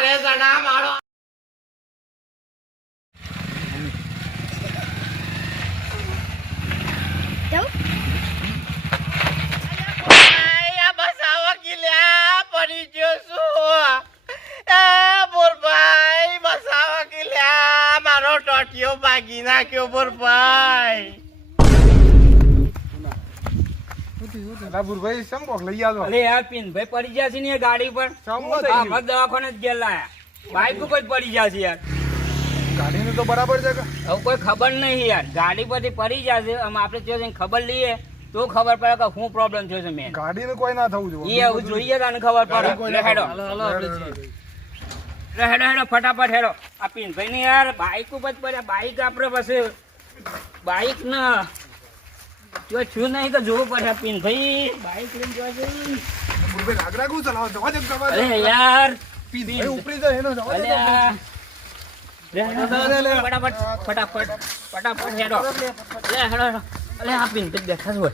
સારે જણા મારો બસાવા કિલ્યા પડી ગયો છું બોરભાઈ બસાવા કિલ્યા મારો ટોટિયો ભાગી નાખ્યો બોરભાઈ ભાઈ સમ કોક લઈ આવો અરે યાર પિનભાઈ પડી ગયા છે ને એ ગાડી પર મત દવાખાને જ ગયેલા બાઈક ઉપર જ પડી ગયા છે યાર ગાડીનું તો બરાબર છે કે હવે કોઈ ખબર નહીં યાર ગાડી પરથી પડી જશે આમ આપણે જો ખબર લઈએ તો ખબર પડે કે શું પ્રોબ્લેમ થયો છે મેં ગાડીનું કોઈ ના થવું જોઈએ એ એવું જોઈએ તને ખબર પડે હેડો હેડો ફટાફટ હેડો આ પિનભાઈ ને યાર બાઈક ઉપર પડ્યા બાઈક આપણે પાસે બાઈક ના જો છું નહીં તો જોવું પડે પિનભાઈ બાઈક લઈને જોવા જઈએ ભાઈ રાગરાગું ચલાવો જવા દે જવા દે અરે યાર ભાઈ ઉપરી જાય એનો જવા દે ફટાફટ હેડો અલે આ પિનભાઈ બેઠા હોય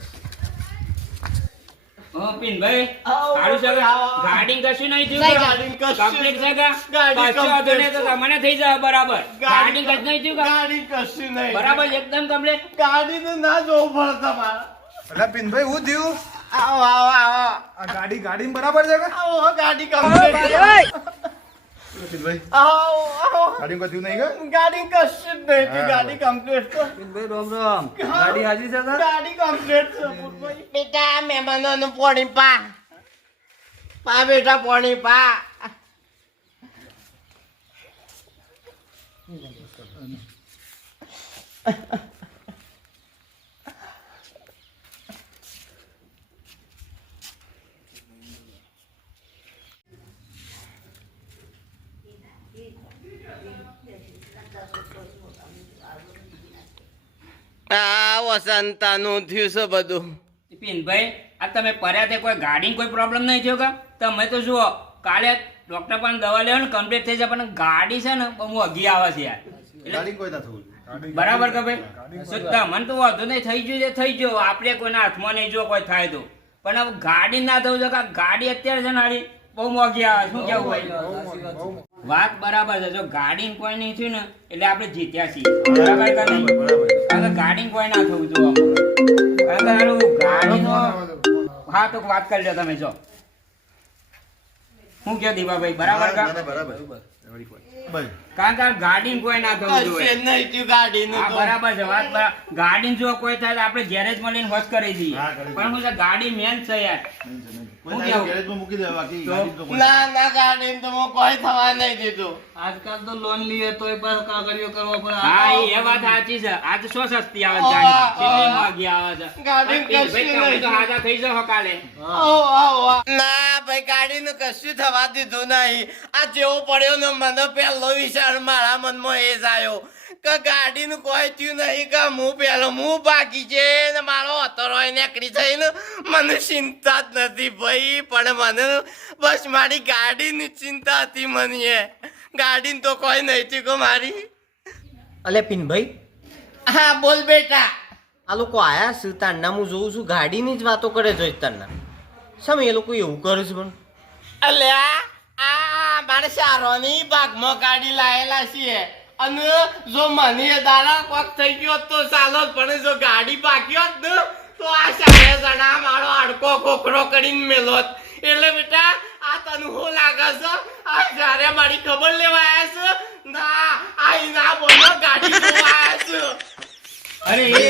પિનભાઈ સારું છે ગાડી કશું નહીં થયું કમ્પ્લીટ છે ગાડી તો મને થઈ જાય બરાબર ગાડી કશું નહીં થયું ગાડી કશું નહીં બરાબર એકદમ કમ્પ્લીટ ગાડી તો ના જોવું પડે તમારે અલા પિનભાઈ હું થયું આવો આવો આવો આ ગાડી બરાબર છે કે આવો ગાડી કમ્પ્લીટ પિનભાઈ આવો આવો ગાડી કોઈ થયું નહીં કે ગાડી કશું જ નહીં થયું ગાડી કમ્પ્લીટ છે પિનભાઈ રામ રામ ગાડી હાજી છે સર ગાડી કમ્પ્લીટ છે બેટા મહેમાનોનું પાણી પા બેટા પાણી પા આ વસંતાનું થયું છે બધું પિનભાઈ આ તમે પર્યા તે કોઈ ગાડી કોઈ પ્રોબ્લેમ નહીં થયો કે તમે તો જુઓ કાલે ડોક્ટર પણ દવા લેવો ને કમ્પ્લીટ થઈ જાય પણ ગાડી છે ને બહુ અઘી આવે છે યાર ગાડી કોઈ ના થવું બરાબર કે ભાઈ મને તો વાંધો નહીં થઈ ગયું થઈ ગયો આપણે કોઈના હાથમાં નહીં જો કોઈ થાય તો પણ હવે ગાડી ના થવું છે કે ગાડી અત્યારે છે ને બહુ મોંઘી આવે શું કેવું ભાઈ વાત બરાબર છે જો ગાડી કોઈ નહીં થયું ને એટલે આપણે જીત્યા છીએ બરાબર કે નહીં ગાડી કોઈ ના થવું જોવા ગાડી હા તો વાત કરી લો તમે જો શું કહો દીપાભાઈ બરાબર કારણ કે ગાડી કોઈ ના થવું જોઈએ નહીં થયું ગાડીનું હા બરાબર છે વાત બરાબર ગાડી જો કોઈ થાય તો આપણે ગેરેજ માં લઈને હોશ કરી દઈએ પણ હું ગાડી મેન છે યાર ના ના ગાડી તો હું કોઈ થવા નહીં દીધું આજકાલ તો લોન લઈએ તો એ પાસ કાગળિયો કરવો પડે હા એ વાત સાચી છે આજ સો સસ્તી આવે ગાડી કેટલી મોંઘી આવે છે ગાડી ભાઈ તમે તો હાજા થઈ જાવ કાલે ના ભાઈ ગાડીનું કશું થવા દીધું નહીં આ જેવો પડ્યો ને મને પહેલો વિચાર મારા મનમાં એ જ આવ્યો કે ગાડીનું કોઈ થયું નહીં કે હું બાકી છે ને મારો અતરો નીકળી થઈને મને ચિંતા જ નથી ભાઈ પણ મને બસ મારી ગાડીની ચિંતા હતી મને ગાડીને તો કોઈ નહીં થયું કે મારી અલે પિનભાઈ હા બોલ બેટા આ લોકો આયા છે તારના હું જોઉં છું ગાડીની જ વાતો કરે છે તારના સમ એ લોકો એવું કરે છે પણ અલ્યા આ મારે સારોની ભાગમાં ગાડી લાયેલા છીએ અને જો મને દાડા કોક થઈ ગયો તો ચાલો પણ જો ગાડી પાક્યો હોત ને તો આ સારે જણા મારો હાડકો કોકરો કરીને મેલોત એટલે બેટા આ તને શું લાગે છે આ જ્યારે મારી ખબર લેવા આવ્યા છે ના આ ના બોલો ગાડી જોવા આવ્યા છે અરે એ